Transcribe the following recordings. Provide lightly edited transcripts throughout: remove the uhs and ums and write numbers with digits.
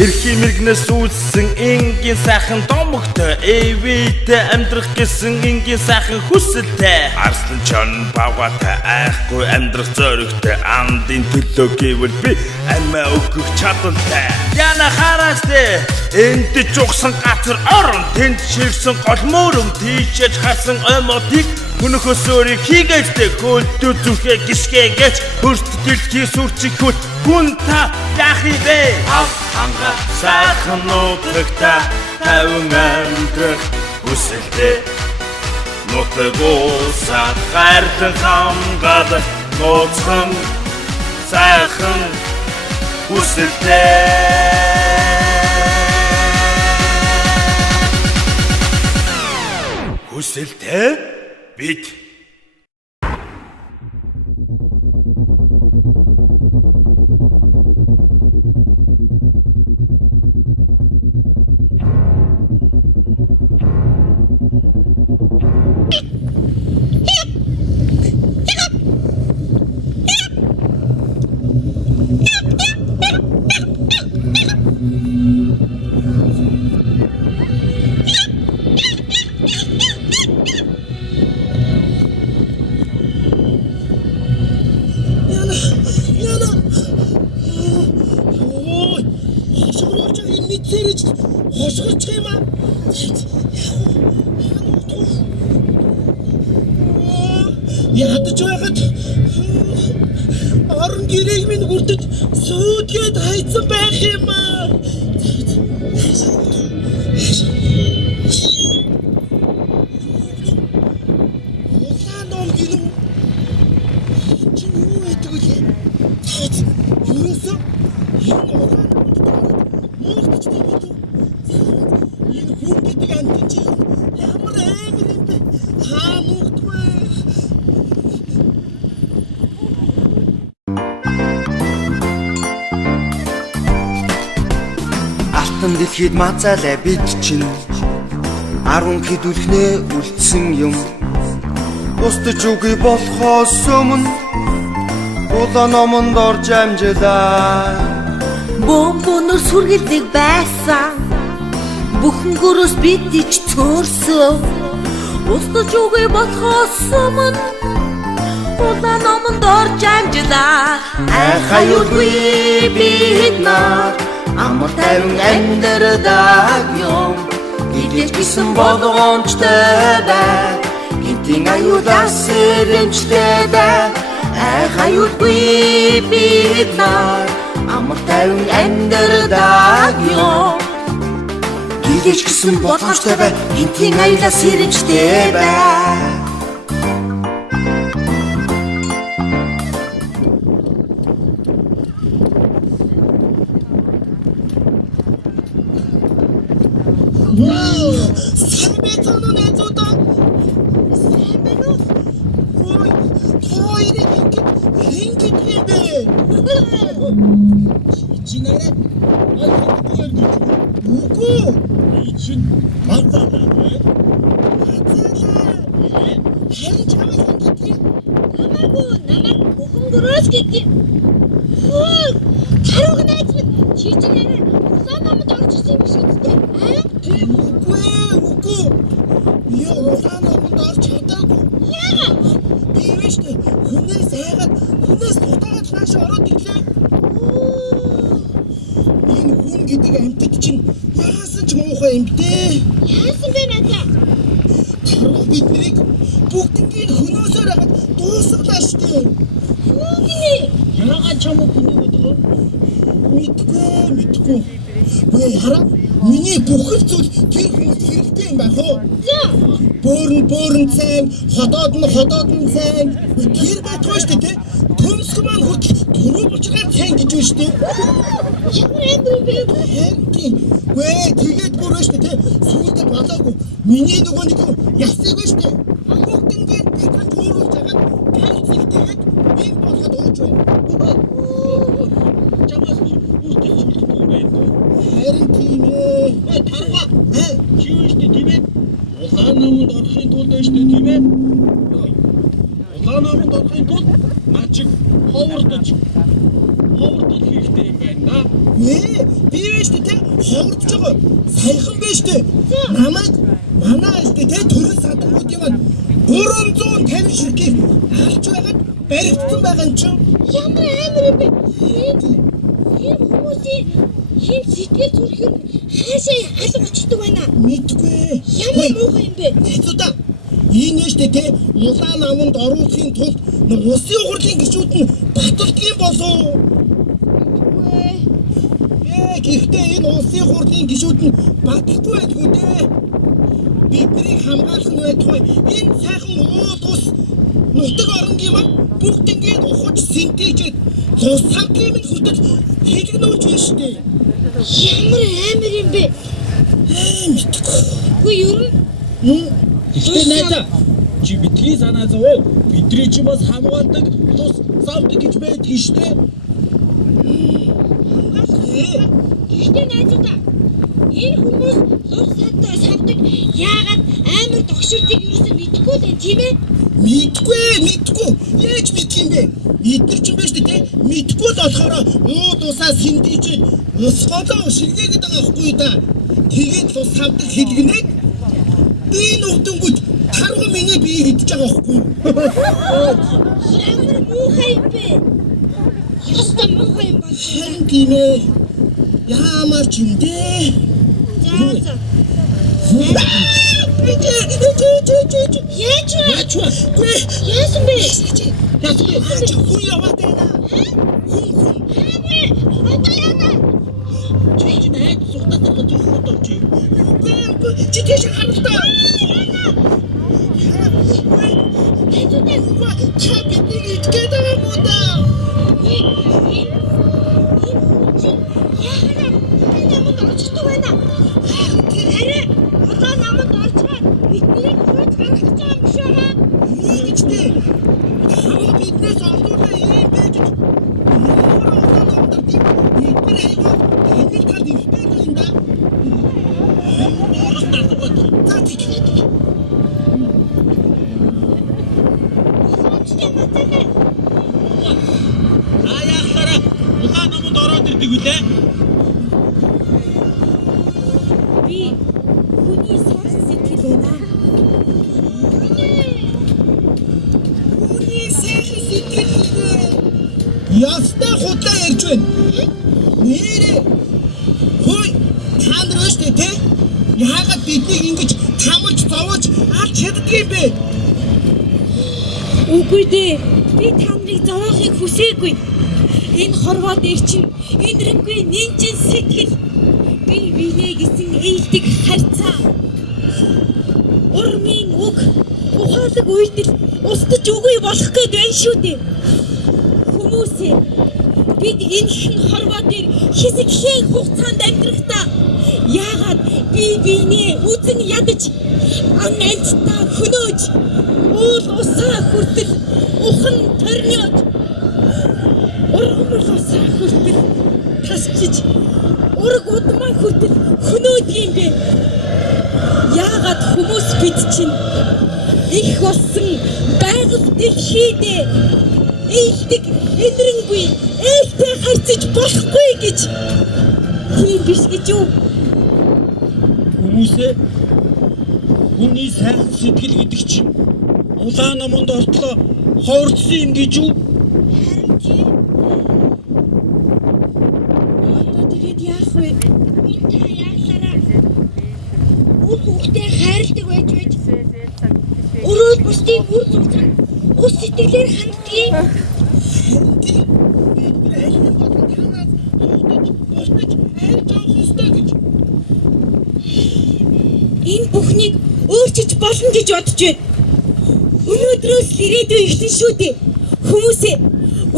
Эрхийн мэрэгнээс үүссэн энгийн сайхан домогтой эвэтэй амьдрах гэсэн энгийн сайхан хүсэлтэй арслан чон бавгатай айхгүй амьдрах зоригтой андын төлөө гэвэл би амиа өгөх чадaltaй яна харааste энд жугсан газар орон тэнд ширсэн гол мөрөм тийшэж харсан омотик Хүнөхөөс өөрийг хийгээжтэй хөлтөө зүрхээ гисгээгээч Хөртдөлхий сүрчиг хүл хүн та яах вэ? Ханга сайхан нутагта тавин амьдрах хүсэлтэй Нутагуусаа хайрлан хамгаалах нууцхан сайхан хүсэлтэй Хүсэлтэй бид Хошгорчих юм аа. Ядаж байгаад орон гэрийг минь хүрдэж сүйдгээд хайцсан байх юм аа. Улаан гинөө. Чи юу гэдэг вэ? Юусэн? Энэ улаан мөрдөж байдаг. Энэ хүн гэдэг антин чи ямар амар юм бэ? Хаа нүгдвэ? Алтан дэлхийд мацаалаа бид чинь 10 хэдүүлхнээ үлдсэн юм. Устж үгүй болохоос өмнө улаан номонд орж амжлаа. Бомбонор сүргэлдэг байсан бүхэн гөрөөс бид ич цөөрсөн устж үгүй болохоос өмнө улаан номонд орж амжлаа. Хайхаюугүй бид нар амар тайван амьдрдаг юм. Идэж гисэн болгоомжтой бай гинтийн аюулаас сэрэмжтэй бай. Хайхаюугүй бид нар амар тайван амьдрдаг юм. Идэж гисэн болгоомжтой бай гинтийн аюулаас сэрэмжтэй бай. Самбетоно нэзута. Самбено. Ой, тойры ингээд бэ. Чинарэ. Үгүй. Чин мацаа. Хэн чамайг гэдэг? Намайг бүхэн гөрөөс гэдэг. Ой, тарууг найз минь чи чинарэ улаан номонд орж ирсэн юм шиг дээ. Үгүй. Яа улаан номонд орж чадаагүй. Яа? Би вэштэй хүнээс хайгаад хүнээс дутаад нааш ороод ирлээ. Энэ хүн гэдэг амьтад чинь яасан ч муухай юм дээ. Яасан бэ надаа? Таруу биднийг бүгднийг хөнөөсөөр хагаад дуусглаа штэ. Үгүй. Яагаад чамд гинэгээд байгаа? Мэдгүй. Вэ хараа? Миний бүхэл зүйл тэр хүмүүст хэрэгтэй юм байх уу? Бөөрн сайн, ходоод нь сайн. Тэр байтугай штэ тий. Төмсг маань хөт түрүү булчиргаар сайн гэж байна штэ. Ямар юм бэ? Вэ тэгээд бүрэн штэ тий. Сүйдэ болоогүй. Миний нөгөө нэг ясыг байна штэ. Бүгднийг битгэл төөрүүлж байгаа. Таньд тэгээд юм болгоод ууж байна. Чамаас үстэй зүрхтэй байна. Харин тийм ээ. Тарга. Чи юу штэ тийм ээ? Улаан номонд орохын тулд штэ тийм ээ? Улаан номонд орохын тулд начиг ховордож ховордол хийхтэй юм байна да. Би байж тэ ховордож байгаа. Саяхан байж тэ. Намайг манай штэ тэ төрөл садгууд юм. 350 ширхгийг алж байгаад баригдсан байгаа юм чинь. Ямар амар юм бэ? Энэ хүмүүсийн хин сэтгэл зүрх нь хаашаа алгачдаг байна. Мэдгүй. Ямар муухай юм бэ? Хэцүүдээ. Энэ штэ тэ улаан наманд оруулахын тулд улсын хурлын гишүүд нь баталдгийн болов. Гэхдээ энэ улсын хурлын гишүүд нь баталгүй байдгүй дээ. Биднийг хамгаалах нь байтугай энэ сайхан уул ус нутаг оронгийн маань бүгднийг ухаж синтежээд тус хамтын минь хүртэл хэлгнүүлж байна шүү дээ. Ямар амар юм бэ? Мэдгүй. Үгүй юу? Гэхдээ найзаа чи бидний санаа зовоо. Бидний ч бас хамгаалдаг тус завдаг гэж байдаг штэ. Гэхдээ найзуудаа энэ хүмүүс лус савдаг яагаад амар догширдгийг юусэн мэдэхгүй л тийм ээ? Мэдгүй. Яаж мэдх юм бэ? Бид нар ч юм байна шүү дээ. Мэдгүй л болохоор ууд усаа синдийчээд ус голоо ширгээгээд байгаа байхгүй да. Тэгээд ус савдаг хэлгэнэг би нүдэнгүүт тарга миний бие хидж байгаа байхгүй. Ямар муухай юм бэ? Яста муухай юм байна. Харин тийм ээ. Ямар ч юм дээ. За. Яаж вэ? Яасан бэ? Хүн яваад байна. Хүн. Одоо яана. Чи найд сухтаад байгаа төрхөд очив. Үгүй. Чи тийш харалтаа. Найзуудаа Чи бидний ичгээд байгаа мó да. Улаан наманд ороод ирдэг үлээ. Би хүний сайхан сэтгэл байна. Ястаа худлаа ярьж байна. Нэрээ. Хөөе. Та нар өштэй те. Яагаад биднийг ингэж тамалж зовоож алж чаддаг юм бэ? Үгүй дээ. Би та нарыг зовоохыг хүсээгүй. Энэ хорвоо дээр чинь энэрэнгүй нинжин сэтгэл. Би бинэ гэсэн ээлдэг харьцаа. Урмын үг ухаалаг үйлдэл устж үгүй болох гээд байна шүү дээ. Хүмүүсээ бид энэ хэн хорвоо дээр хэсэгхэн хугацаанд амьдрахдаа яагаад би бинэ үзэн ядаж анантаа хөнөөж уул усаа хүртэл ухан төрнөж ургамал усаа хүртэл тасчиж ураг удмаа хүртэл хөнөөд юм бэ? Яагаад хүмүүс бид чинь их болсон байгаль дэлхийдээ ээлдэг энэрэнгүй ээлтэй харьцаж болохгүй гэж тийм биш гэж юу? Хүмүүсээ хүний сайхан сэтгэл гэдэг чинь улаан наманд ортлоо ховордсон юм гэж юу? Харин тийм. Одоо тэгээд яах вэ? Энэ та яахаараа үр хүүхдээ хайрладаг байж өрөөл бусдыг үр зурсан ус сэтгэлээр ханддгийг энэ бүхнийг өөрчилж болно гэж бодож байна. Өнөөдрөөс л ирээдүй эхлэн шүү дээ. Хүмүүсээ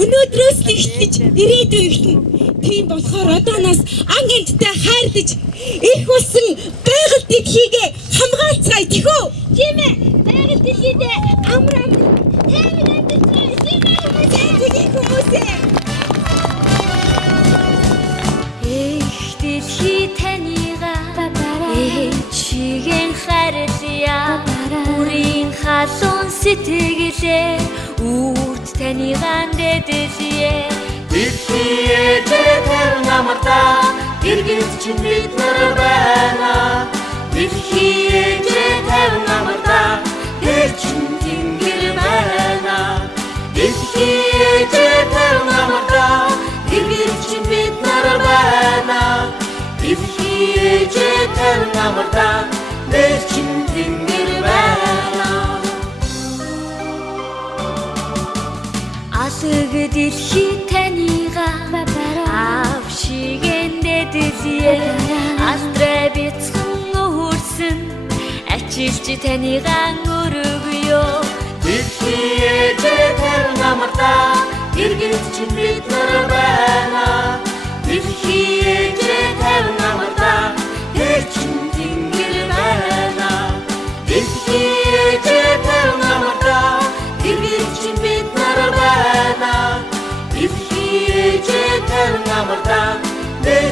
өнөөдрөөс л эхлэж ирээдүй эхлэн. Тийм болохоор одооноос ан гинттэй хайрлаж их болсон байгаль дэлхийгээ хамгаалцгаая тэхүү. Тийм ээ. Байгаль дэлхийдээ амар тайван амьдарцгаая. Тийм ээ. Хүмүүсээ. Эх дэлхий таньгаа чиген харилъя бүрийн халуун сэтгэлээ үрд таньгаа дэдэлье Дэлхий ээжээ намартаа эргэж чинь бид нар байна. Дэлхий ээжээ намартаа тэр чинь тэнгэр байна. Дэлхий ээжээ намартаа эргэж чинь бид нар байна. Дэлхий ээжээ намартаа тэр чинь тэнгэр байна. Алг дэлхий танига авшигэндэ дэлье алтрэ бицхэн өрсөн ачилж танига өргөё. Дэлхий ээжээ намартаа эргэж чинь бид нар байна. Дэлхий ээжээ намартаа тэр чинь тэнгэр байна. Дэлхий ээжээ намартаа эргэж чинь бид нар байна. Дэлхий ээжээ намартаа тэр